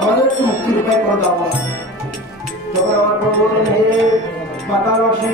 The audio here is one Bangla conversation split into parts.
আমাদের একটু মুক্তির উপায় করে দেওয়া তবে আমার বললেন হে পাতাবাসী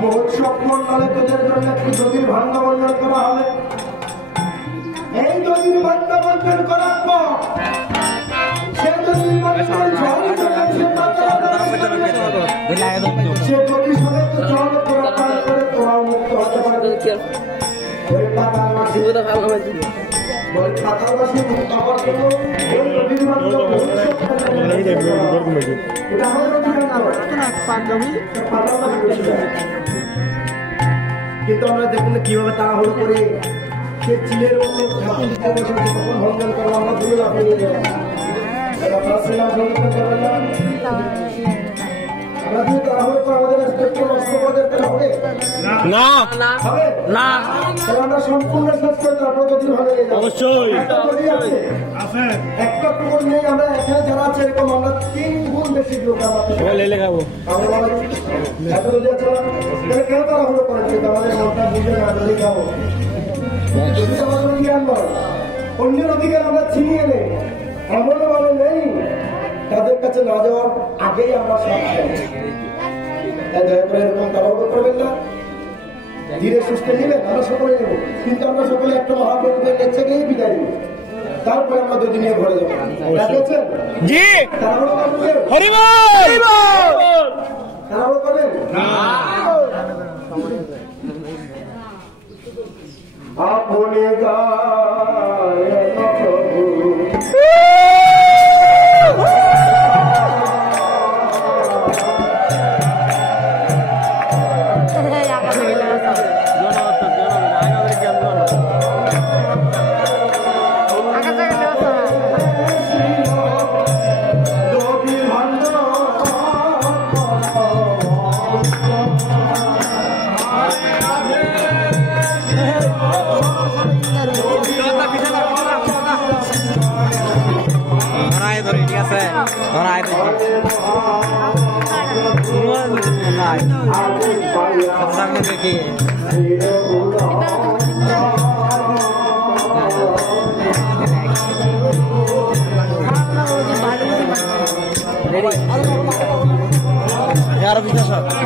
মহোৎসব মন্ডলে তোদের জন্য একটি নদীর ভাঙ্গা বন্টন করা হবে। এই নদীর ভাঙ্গা বন্টন করার পর সে নদীর সে নদীর সঙ্গে তো জল তোরা পার করে তোরাও মুক্ত হতে পারবে। ওই পাতাবাসী পাতাবাসী মুক্ত হওয়ার জন্য এই নদীর ভাঙ্গা এটা আমাদের কিন্তু আমরা দেখুন কিভাবে তাড়াহুড়ো করে সে চিলের মধ্যে ঠাকুর দিতে বসে তখন ভঞ্জন করবো আমরা দূরে লাফিয়ে যাবো। আমরা যদি তাড়াহুড়ো করে আমাদের নষ্ট করে হবে না আমরা সম্পূর্ণ শেষ করে তারপর যদি ভালো অবশ্যই একটা পুকুর নেই আমরা এখানে যারা আছে এরকম আমরা 3 গুণ বেশি লোক খাবো কেন তাড়াহুড়ো করেন আমাদের মনটা বুঝে না যদি খাবো অন্যের অধিকার আমরা ছিনিয়ে নেই এমন ভাবে নেই তাদের কাছে না যাওয়ার আগেই আমরা সব দয়া করে এরকম তাড়াহুড়ো করবেন না ধীরে সুস্থে নেবেন আমরা সকলে নেব কিন্তু আমরা সকলে একটা মহাপ্রভুদের নেচে গিয়ে বিদায় নেব তারপরে আমরা 2 দিন নিয়ে ঘরে যাবো তাড়াহুড়ো করবেন আপনি গায় প্রভু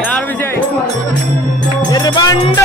यार विजय निर्बंध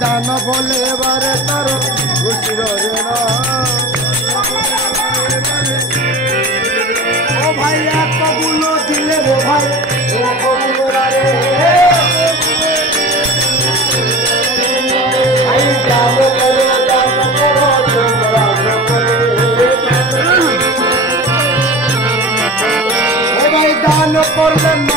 दान बोले बारे तारो ओ भाई गुलो दिले रे भाई दान कर